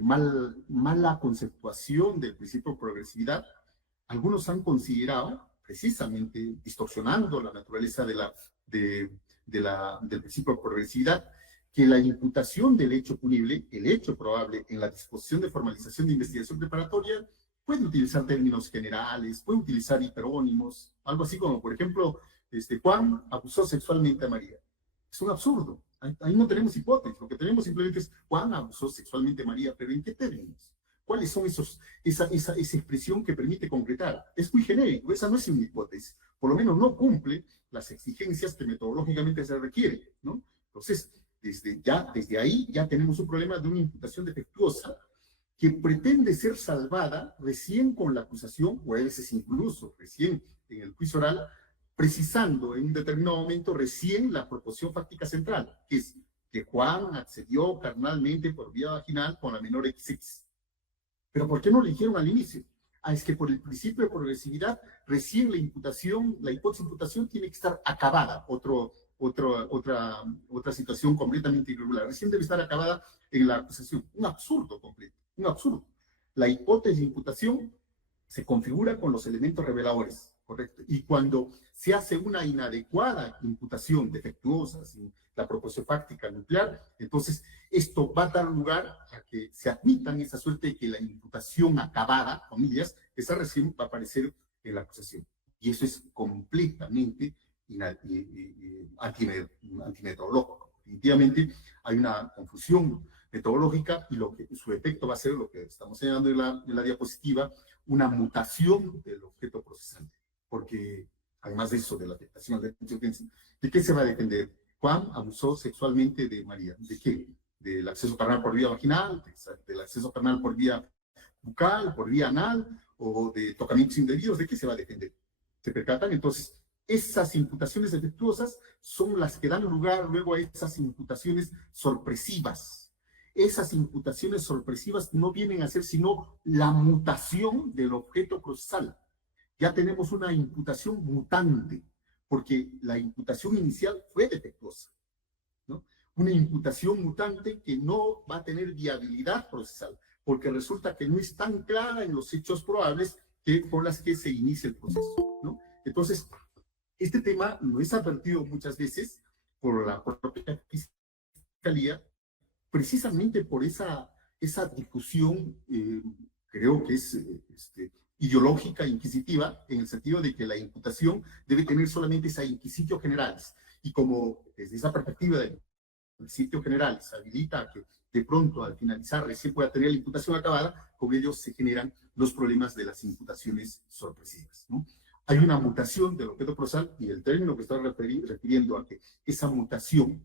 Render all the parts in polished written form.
mala conceptuación del principio de progresividad, algunos han considerado, precisamente distorsionando la naturaleza del principio de progresividad, que la imputación del hecho punible, el hecho probable en la disposición de formalización de investigación preparatoria, puede utilizar términos generales, puede utilizar hiperónimos, algo así como, por ejemplo, Juan abusó sexualmente a María. Es un absurdo. Ahí no tenemos hipótesis. Lo que tenemos simplemente es Juan abusó sexualmente a María, pero ¿en qué términos? ¿Cuáles son esa expresión que permite concretar? Es muy genérico, esa no es una hipótesis. Por lo menos no cumple las exigencias que metodológicamente se requieren, ¿no? Entonces, desde ahí ya tenemos un problema de una imputación defectuosa que pretende ser salvada recién con la acusación, o a veces incluso recién en el juicio oral, precisando en un determinado momento recién la proposición fáctica central, que es que Juan accedió carnalmente por vía vaginal con la menor XX. Pero ¿por qué no lo dijeron al inicio? Es que por el principio de progresividad, recién la imputación, la hipótesis de imputación tiene que estar acabada. Otra situación completamente irregular. Recién debe estar acabada en la acusación. Un absurdo completo, un absurdo. La hipótesis de imputación se configura con los elementos reveladores, ¿correcto? Y cuando se hace una inadecuada imputación defectuosa, sin la proposición fáctica nuclear, entonces esto va a dar lugar a que se admitan esa suerte de que la imputación acabada, comillas, esa recién va a aparecer en la acusación. Y eso es completamente antimetodológico. Definitivamente hay una confusión metodológica y su efecto va a ser lo que estamos señalando en la diapositiva, una mutación del objeto procesante. Porque además de eso, de la afectación al derecho, ¿de qué se va a defender? Juan abusó sexualmente de María. ¿De qué? Del acceso carnal por vía vaginal, del acceso carnal por vía bucal, por vía anal, o de tocamientos indebidos. ¿De qué se va a defender? ¿Se percatan? Entonces, esas imputaciones defectuosas son las que dan lugar luego a esas imputaciones sorpresivas. Esas imputaciones sorpresivas no vienen a ser sino la mutación del objeto procesal. Ya tenemos una imputación mutante, porque la imputación inicial fue defectuosa, ¿no? Una imputación mutante que no va a tener viabilidad procesal, porque resulta que no es tan clara en los hechos probables por las que se inicia el proceso, ¿no? Entonces, este tema no es advertido muchas veces por la propia Fiscalía, precisamente por esa difusión, creo que es ideológica, inquisitiva, en el sentido de que la imputación debe tener solamente esa inquisitio generales. Y como desde esa perspectiva del sitio general se habilita que de pronto al finalizar recién pueda tener la imputación acabada, con ello se generan los problemas de las imputaciones sorpresivas, ¿no? Hay una mutación del objeto procesal y el término que estoy refiriendo a que esa mutación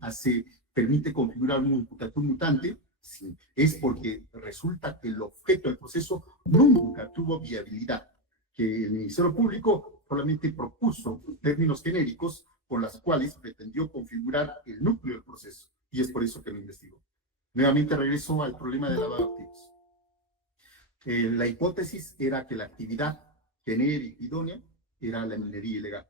permite configurar una imputación mutante, sí, es porque resulta que el objeto del proceso nunca tuvo viabilidad, que el Ministerio Público solamente propuso términos genéricos con las cuales pretendió configurar el núcleo del proceso, y es por eso que lo investigó. Nuevamente regreso al problema de lavado de activos. La hipótesis era que la actividad genérica idónea era la minería ilegal.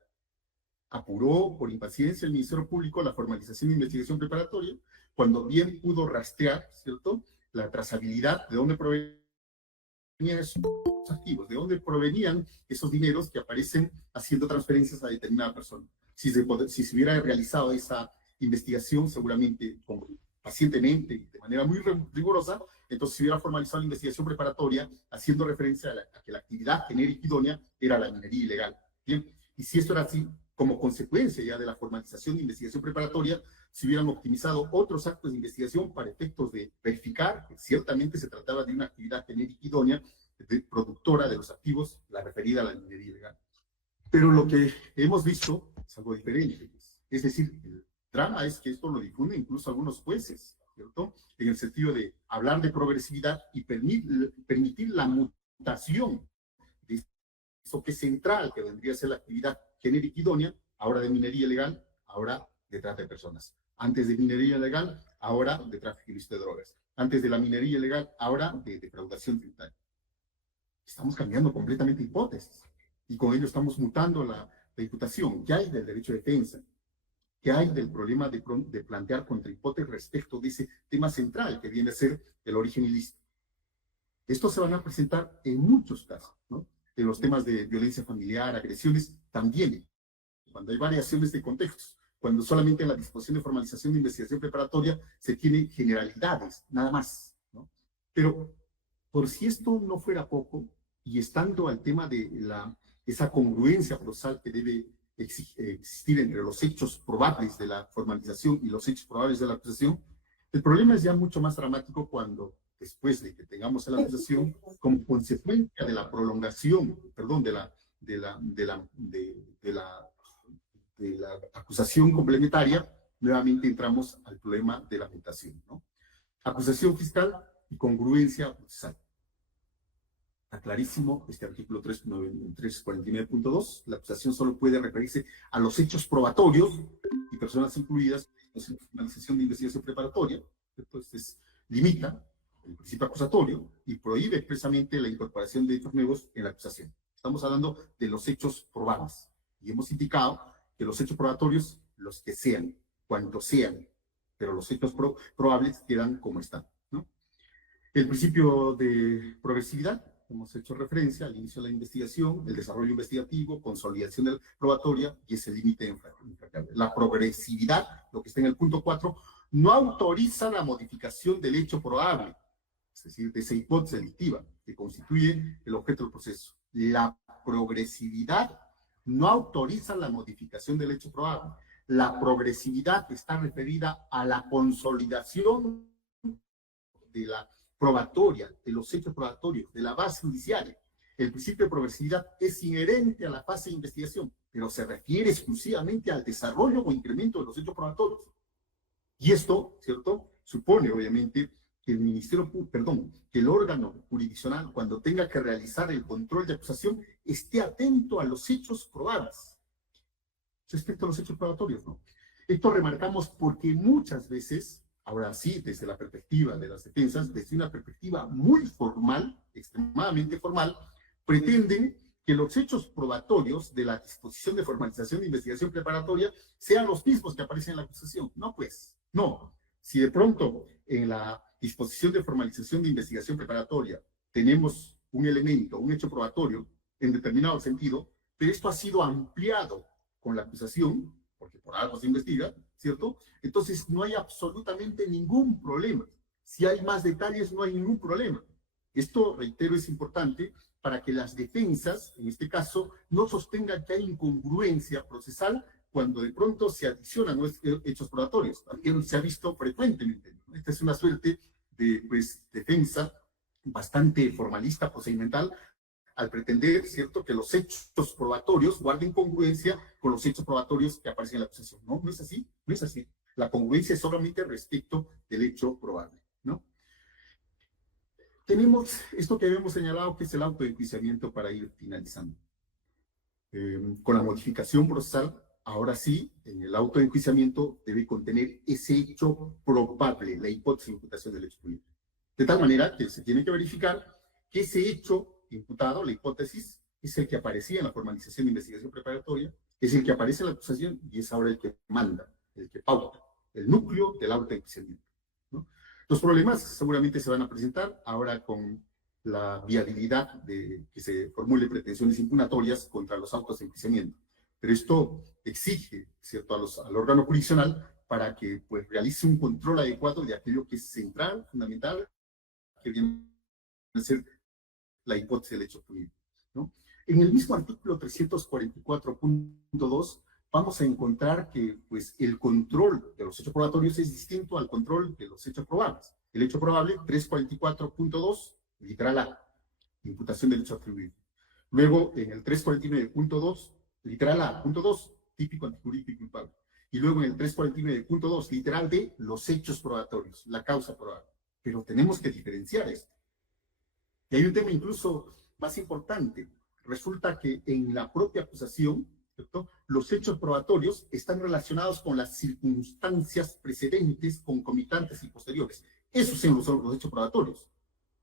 Apuró por impaciencia el Ministerio Público la formalización de investigación preparatoria, cuando bien pudo rastrear, ¿cierto?, la trazabilidad de dónde provenían esos activos, de dónde provenían esos dineros que aparecen haciendo transferencias a determinada persona. Si se hubiera realizado esa investigación, seguramente pacientemente y de manera muy rigurosa, entonces se hubiera formalizado la investigación preparatoria haciendo referencia a que la actividad genérica idónea era la minería ilegal. Bien, y si esto era así, como consecuencia ya de la formalización de investigación preparatoria, se hubieran optimizado otros actos de investigación para efectos de verificar que ciertamente se trataba de una actividad genérica idónea productora de los activos, la referida a la minería ilegal. Pero lo que hemos visto es algo diferente. Es decir, el drama es que esto lo difunden incluso algunos jueces, ¿cierto? En el sentido de hablar de progresividad y permitir la mutación de eso que es central, que vendría a ser la actividad genérica idónea, ahora de minería ilegal, ahora de trata de personas. Antes de minería ilegal, ahora de tráfico ilícito de drogas. Antes de la minería ilegal, ahora de defraudación tributaria. Estamos cambiando completamente hipótesis y con ello estamos mutando la imputación. Ya hay del derecho de defensa. que hay del problema de plantear contrahipótesis respecto de ese tema central que viene a ser el origen ilícito. Estos se van a presentar en muchos casos, ¿no? En los temas de violencia familiar, agresiones, también, cuando hay variaciones de contextos, cuando solamente en la disposición de formalización de investigación preparatoria se tiene generalidades, nada más, ¿no? Pero por si esto no fuera poco, y estando al tema de esa congruencia procesal que debe existir entre los hechos probables de la formalización y los hechos probables de la acusación, el problema es ya mucho más dramático cuando, después de que tengamos la acusación, como consecuencia de la prolongación, perdón, de la acusación complementaria, nuevamente entramos al problema de la mutación, ¿no? Acusación fiscal y congruencia procesal. Está clarísimo este artículo 349.2. La acusación solo puede referirse a los hechos probatorios y personas incluidas en la finalización de investigación preparatoria. Entonces, limita el principio acusatorio y prohíbe expresamente la incorporación de hechos nuevos en la acusación. Estamos hablando de los hechos probables. Y hemos indicado que los hechos probatorios, los que sean, cuantos sean, pero los hechos probables quedan como están, ¿no? El principio de progresividad, hemos hecho referencia al inicio de la investigación, el desarrollo investigativo, consolidación probatoria y ese límite infranqueable. La progresividad, lo que está en el punto 4, no autoriza la modificación del hecho probable, es decir, de esa hipótesis delictiva que constituye el objeto del proceso. La progresividad no autoriza la modificación del hecho probable. La progresividad está referida a la consolidación de la probatoria, de los hechos probatorios, de la base judicial. El principio de progresividad es inherente a la fase de investigación, pero se refiere exclusivamente al desarrollo o incremento de los hechos probatorios. Y esto, ¿cierto?, supone, obviamente, que el ministerio, que el órgano jurisdiccional, cuando tenga que realizar el control de acusación, esté atento a los hechos probables. Respecto a los hechos probatorios, ¿no? Esto remarcamos porque muchas veces, ahora sí, desde la perspectiva de las defensas, desde una perspectiva muy formal, extremadamente formal, pretenden que los hechos probatorios de la disposición de formalización de investigación preparatoria sean los mismos que aparecen en la acusación. No, pues, no. Si de pronto en la disposición de formalización de investigación preparatoria tenemos un elemento, un hecho probatorio en determinado sentido, pero esto ha sido ampliado con la acusación, porque por algo se investiga, ¿cierto? Entonces no hay absolutamente ningún problema. Si hay más detalles, no hay ningún problema. Esto, reitero, es importante para que las defensas, en este caso, no sostengan que hay incongruencia procesal cuando de pronto se adicionan hechos probatorios. También se ha visto frecuentemente, ¿no? Esta es una suerte de defensa bastante formalista, procedimental, al pretender, ¿cierto?, que los hechos probatorios guarden congruencia con los hechos probatorios que aparecen en la acusación. No, no es así, no es así. La congruencia es solamente respecto del hecho probable, ¿no? Tenemos esto que habíamos señalado, que es el autoenjuiciamiento, para ir finalizando. Con la modificación procesal, ahora sí, en el autoenjuiciamiento debe contener ese hecho probable, la hipótesis de imputación del hecho punible. De tal manera que se tiene que verificar que ese hecho imputado, la hipótesis, es el que aparecía en la formalización de investigación preparatoria, es el que aparece en la acusación y es ahora el que manda, el que pauta, el núcleo del autoenjuiciamiento, ¿no? Los problemas seguramente se van a presentar ahora con la viabilidad de que se formule pretensiones impugnatorias contra los autos de enjuiciamiento. Pero esto exige, ¿cierto?, al órgano jurisdiccional para que pues realice un control adecuado de aquello que es central, fundamental, que viene a ser la hipótesis del hecho punible, ¿no? En el mismo artículo 344.2 vamos a encontrar que pues, el control de los hechos probatorios es distinto al control de los hechos probables. El hecho probable, 344.2, literal A, imputación del hecho atribuido. Luego, en el 349.2, literal A, punto 2, típico, antijurídico y culpable. Y luego en el 349.2, literal D, los hechos probatorios, la causa probable. Pero tenemos que diferenciar esto. Y hay un tema incluso más importante. Resulta que en la propia acusación, ¿cierto?, los hechos probatorios están relacionados con las circunstancias precedentes, concomitantes y posteriores. Esos son los hechos probatorios.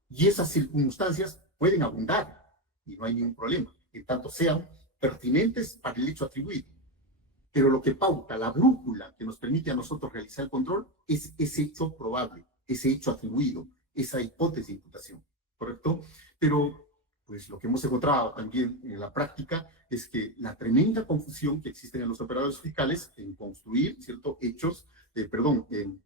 Y esas circunstancias pueden abundar y no hay ningún problema, en tanto sean pertinentes para el hecho atribuido. Pero lo que pauta, la brújula que nos permite a nosotros realizar el control es ese hecho probable, ese hecho atribuido, esa hipótesis de imputación, ¿correcto? Pero pues lo que hemos encontrado también en la práctica es que la tremenda confusión que existe en los operadores fiscales en construir, ¿cierto?, hechos, en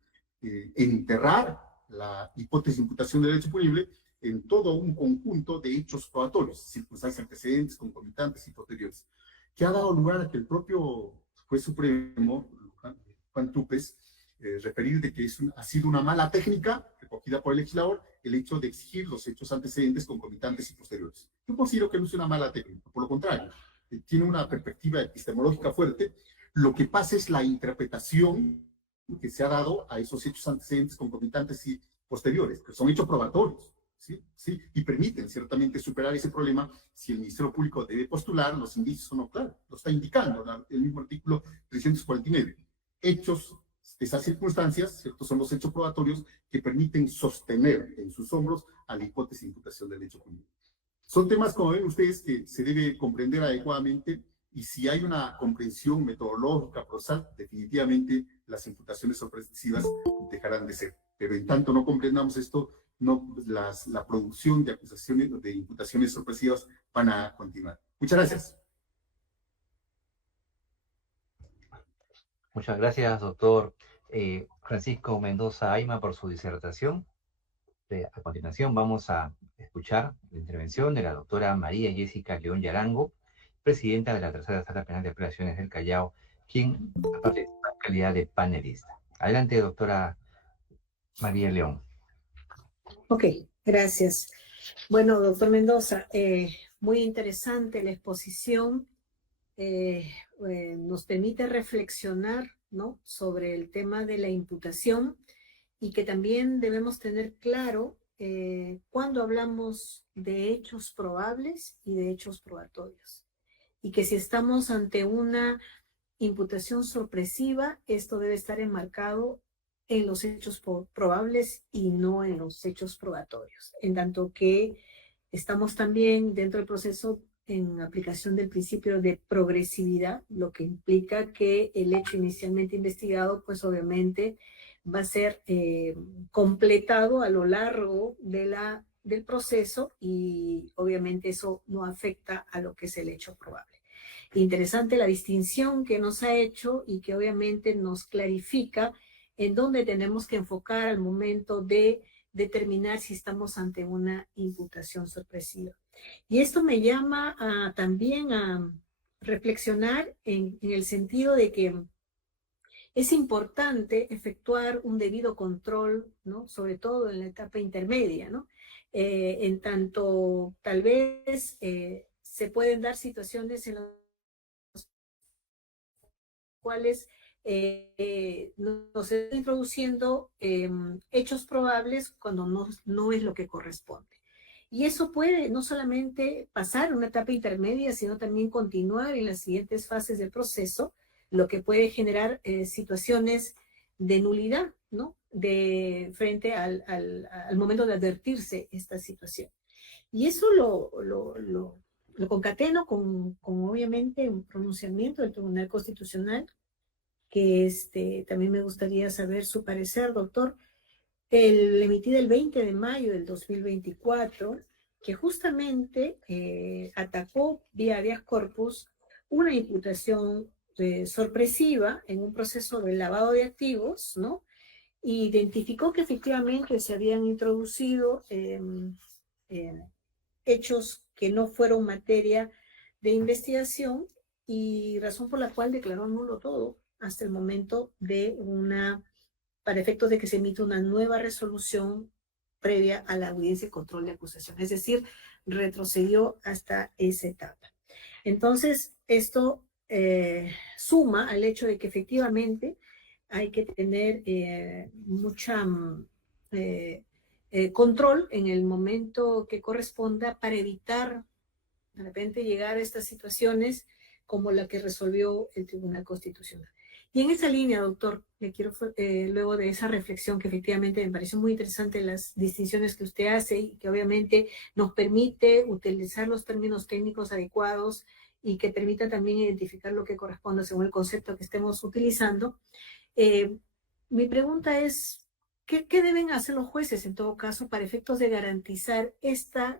enterrar la hipótesis de imputación del hecho punible en todo un conjunto de hechos probatorios, circunstancias antecedentes, concomitantes y posteriores, que ha dado lugar a que el propio juez supremo, Juan Tupes, referir de que ha sido una mala técnica recogida por el legislador el hecho de exigir los hechos antecedentes, concomitantes y posteriores. Yo considero que no es una mala técnica, por lo contrario, tiene una perspectiva epistemológica fuerte. Lo que pasa es la interpretación que se ha dado a esos hechos antecedentes, concomitantes y posteriores, que son hechos probatorios, ¿sí? ¿Sí? Y permiten ciertamente superar ese problema si el Ministerio Público debe postular los indicios o no. Claro, lo está indicando el mismo artículo 349. Hechos, esas circunstancias, ¿cierto?, son los hechos probatorios que permiten sostener en sus hombros a la hipótesis de imputación del hecho punible. Son temas, como ven ustedes, que se debe comprender adecuadamente, y si hay una comprensión metodológica, procesal, definitivamente las imputaciones sorpresivas dejarán de ser. Pero en tanto no comprendamos esto, no, la producción de acusaciones, de imputaciones sorpresivas van a continuar. Muchas gracias. Muchas gracias, doctor Francisco Mendoza Ayma, por su disertación. A continuación vamos a escuchar la intervención de la doctora María Jessica León Yarango, presidenta de la Tercera Sala Penal de Apelaciones del Callao, quien participa en calidad de panelista. Adelante, doctora María León. Ok, gracias. Bueno, doctor Mendoza, muy interesante la exposición. Nos permite reflexionar, ¿no?, sobre el tema de la imputación, y que también debemos tener claro cuando hablamos de hechos probables y de hechos probatorios. Y que si estamos ante una imputación sorpresiva, esto debe estar enmarcado en los hechos probables y no en los hechos probatorios. En tanto que estamos también dentro del proceso en aplicación del principio de progresividad, lo que implica que el hecho inicialmente investigado, pues obviamente va a ser completado a lo largo del proceso, y obviamente eso no afecta a lo que es el hecho probable. Interesante la distinción que nos ha hecho y que obviamente nos clarifica en dónde tenemos que enfocar al momento de determinar si estamos ante una imputación sorpresiva. Y esto me llama también a reflexionar en el sentido de que es importante efectuar un debido control, ¿no?, sobre todo en la etapa intermedia, ¿no? En tanto, tal vez se pueden dar situaciones en las cuales nos está introduciendo hechos probables cuando no es lo que corresponde. Y eso puede no solamente pasar en una etapa intermedia, sino también continuar en las siguientes fases del proceso, lo que puede generar situaciones de nulidad, ¿no?, frente al momento de advertirse esta situación. Y eso lo concateno con obviamente un pronunciamiento del Tribunal Constitucional, que también me gustaría saber su parecer, doctor, el emitido el 20 de mayo del 2024, que justamente atacó vía habeas corpus una imputación sorpresiva en un proceso de lavado de activos, ¿no? Y identificó que efectivamente se habían introducido hechos que no fueron materia de investigación, y razón por la cual declaró nulo todo hasta el momento de para efectos de que se emita una nueva resolución previa a la audiencia de control de acusación. Es decir, retrocedió hasta esa etapa. Entonces, esto suma al hecho de que efectivamente hay que tener mucha control en el momento que corresponda para evitar de repente llegar a estas situaciones como la que resolvió el Tribunal Constitucional. Y en esa línea, doctor, le quiero, luego de esa reflexión que efectivamente me pareció muy interesante las distinciones que usted hace y que obviamente nos permite utilizar los términos técnicos adecuados y que permita también identificar lo que corresponde según el concepto que estemos utilizando. Mi pregunta es, ¿qué deben hacer los jueces en todo caso para efectos de garantizar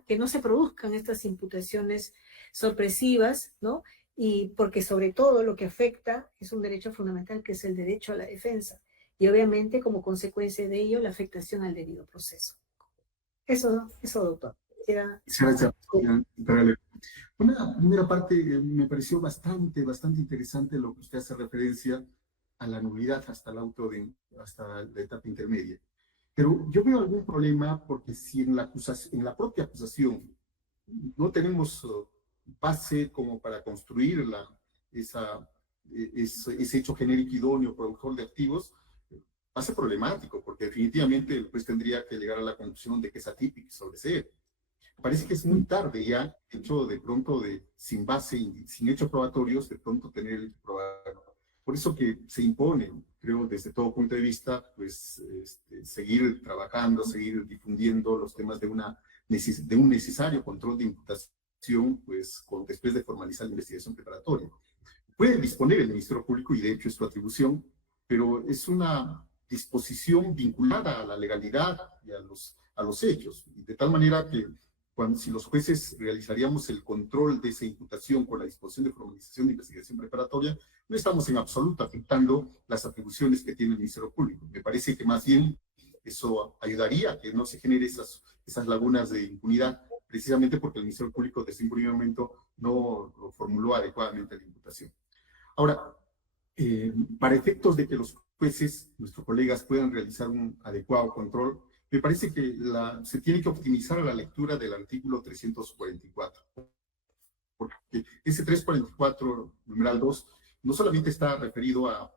que no se produzcan estas imputaciones sorpresivas, ¿no? Y porque sobre todo lo que afecta es un derecho fundamental, que es el derecho a la defensa, y obviamente como consecuencia de ello la afectación al debido proceso. Eso, doctor. Gracias. Una primera parte me pareció bastante interesante lo que usted hace referencia a la nulidad hasta hasta la etapa intermedia. Pero yo veo algún problema porque si en la propia acusación no tenemos base como para construir ese hecho genérico idóneo productor de activos, va a ser problemático, porque definitivamente el juez tendría que llegar a la conclusión de que es atípico y sobreseer. Parece que es muy tarde ya, hecho de pronto sin base y sin hechos probatorios, de pronto tener el probatorio. Por eso que se impone, creo, desde todo punto de vista, pues seguir trabajando, seguir difundiendo los temas de un necesario control de imputación, pues después de formalizar la investigación preparatoria. Puede disponer el Ministerio Público, y de hecho es su atribución, pero es una disposición vinculada a la legalidad y a los hechos, y de tal manera que si los jueces realizaríamos el control de esa imputación con la disposición de formalización de investigación preparatoria, no estamos en absoluto afectando las atribuciones que tiene el Ministerio Público. Me parece que más bien eso ayudaría a que no se genere esas lagunas de impunidad, precisamente porque el Ministerio Público desde un primer momento no formuló adecuadamente la imputación. Ahora, para efectos de que los jueces, nuestros colegas, puedan realizar un adecuado control, me parece que se tiene que optimizar la lectura del artículo 344. Porque ese 344, numeral 2, no solamente está referido a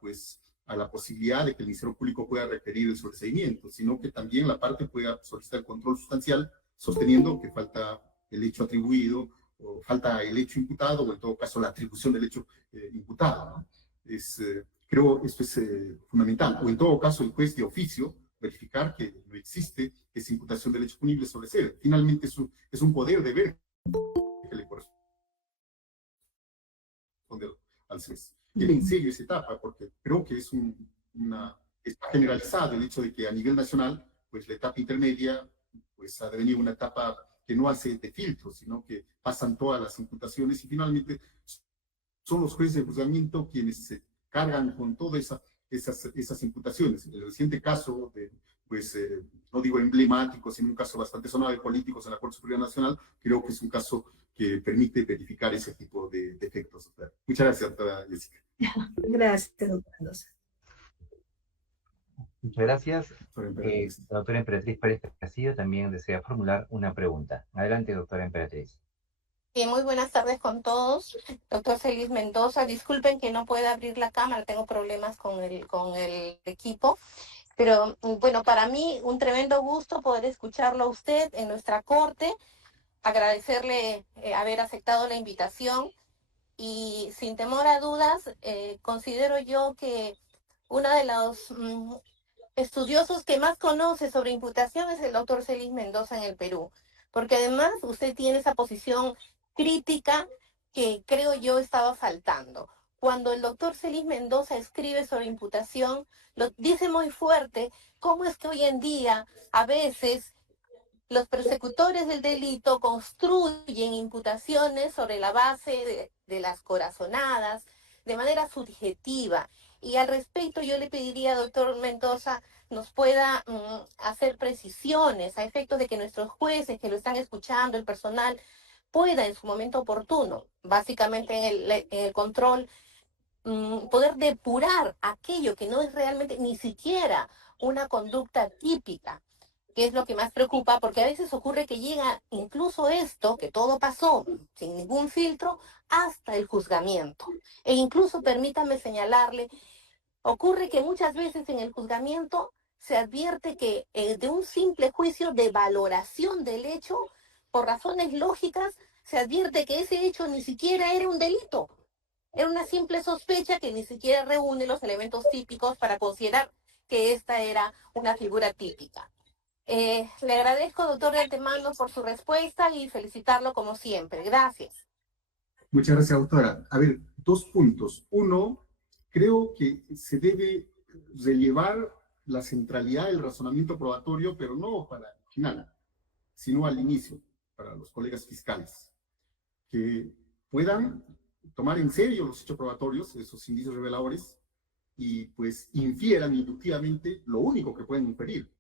la posibilidad de que el Ministerio Público pueda requerir el sobreseimiento, sino que también la parte pueda solicitar el control sustancial, sosteniendo que falta el hecho atribuido, o falta el hecho imputado, o en todo caso la atribución del hecho imputado, ¿no? Creo esto es fundamental. O en todo caso el juez de oficio verificar que no existe esa imputación del hecho punible sobre ser. Finalmente es un poder deber que le corresponde al juez. Y en serio esa etapa, porque creo que está generalizado el hecho de que a nivel nacional, pues la etapa intermedia pues ha devenido una etapa que no hace de filtro, sino que pasan todas las imputaciones y finalmente son los jueces de juzgamiento quienes se cargan con todas esas imputaciones. El reciente caso no digo emblemático, sino un caso bastante sonado de políticos en la Corte Superior Nacional, creo que es un caso que permite verificar ese tipo de efectos. Muchas gracias, doctora Jessica. Gracias, doctora Mendoza. Muchas gracias. La doctora Emperatriz Pérez Castillo también desea formular una pregunta. Adelante, doctora Emperatriz. Muy buenas tardes con todos. Doctor Félix Mendoza, disculpen que no pueda abrir la cámara, tengo problemas con el equipo. Pero bueno, para mí un tremendo gusto poder escucharlo a usted en nuestra corte, agradecerle haber aceptado la invitación y sin temor a dudas, considero yo que uno de los estudiosos que más conoce sobre imputación es el doctor Félix Mendoza en el Perú, porque además usted tiene esa posición crítica que creo yo estaba faltando. Cuando el doctor Félix Mendoza escribe sobre imputación, lo dice muy fuerte, cómo es que hoy en día a veces los persecutores del delito construyen imputaciones sobre la base de las corazonadas, de manera subjetiva. Y al respecto yo le pediría, doctor Mendoza, nos pueda hacer precisiones a efectos de que nuestros jueces que lo están escuchando, el personal, pueda en su momento oportuno, básicamente en el control, poder depurar aquello que no es realmente ni siquiera una conducta típica, que es lo que más preocupa, porque a veces ocurre que llega incluso esto, que todo pasó sin ningún filtro, hasta el juzgamiento. E incluso, permítame señalarle, ocurre que muchas veces en el juzgamiento se advierte que de un simple juicio de valoración del hecho, por razones lógicas, se advierte que ese hecho ni siquiera era un delito. Era una simple sospecha que ni siquiera reúne los elementos típicos para considerar que esta era una figura típica. Le agradezco, doctor, de antemano por su respuesta y felicitarlo como siempre. Gracias. Muchas gracias, doctora. A ver, dos puntos. Uno, creo que se debe relevar la centralidad del razonamiento probatorio, pero no para el final, sino al inicio, para los colegas fiscales, que puedan tomar en serio los hechos probatorios, esos indicios reveladores, y pues infieran inductivamente lo único que pueden inferir,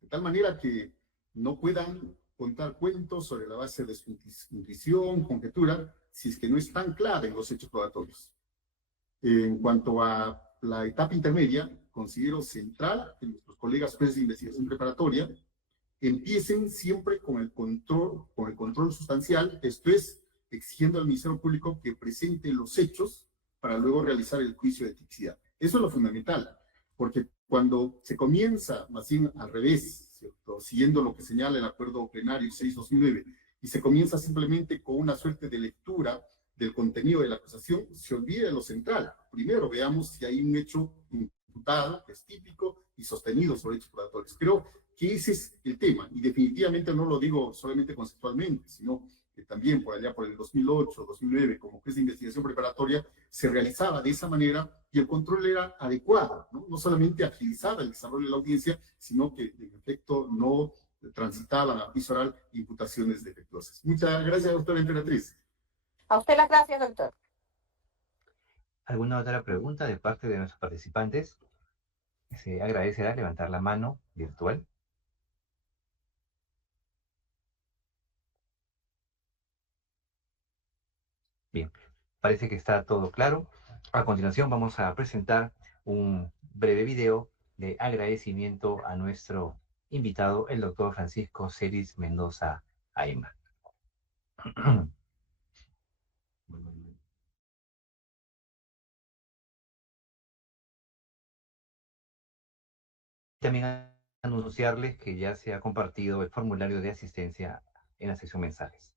de tal manera que no puedan contar cuentos sobre la base de su intuición, conjetura, si es que no están claros en los hechos probatorios. En cuanto a la etapa intermedia, considero central que nuestros colegas jueces de investigación preparatoria empiecen siempre con el control sustancial, esto es, exigiendo al Ministerio Público que presente los hechos para luego realizar el juicio de tipicidad. Eso es lo fundamental, porque cuando se comienza, más bien al revés, ¿cierto?, siguiendo lo que señala el acuerdo plenario 6/2009, y se comienza simplemente con una suerte de lectura del contenido de la acusación, se olvida de lo central. Primero veamos si hay un hecho imputado, que es típico y sostenido sobre hechos probatorios. Creo que ese es el tema, y definitivamente no lo digo solamente conceptualmente, sino que también por allá por el 2008, 2009, como juez de investigación preparatoria, se realizaba de esa manera y el control era adecuado, ¿no? No solamente agilizaba el desarrollo de la audiencia, sino que en efecto no transitaban a juicio oral imputaciones defectuosas. Muchas gracias, doctora Emperatriz. A usted las gracias, doctor. ¿Alguna otra pregunta de parte de nuestros participantes? Se agradecerá levantar la mano virtual. Bien, parece que está todo claro. A continuación vamos a presentar un breve video de agradecimiento a nuestro invitado, el doctor Francisco Celis Mendoza Aima. También anunciarles que ya se ha compartido el formulario de asistencia en la sección mensajes.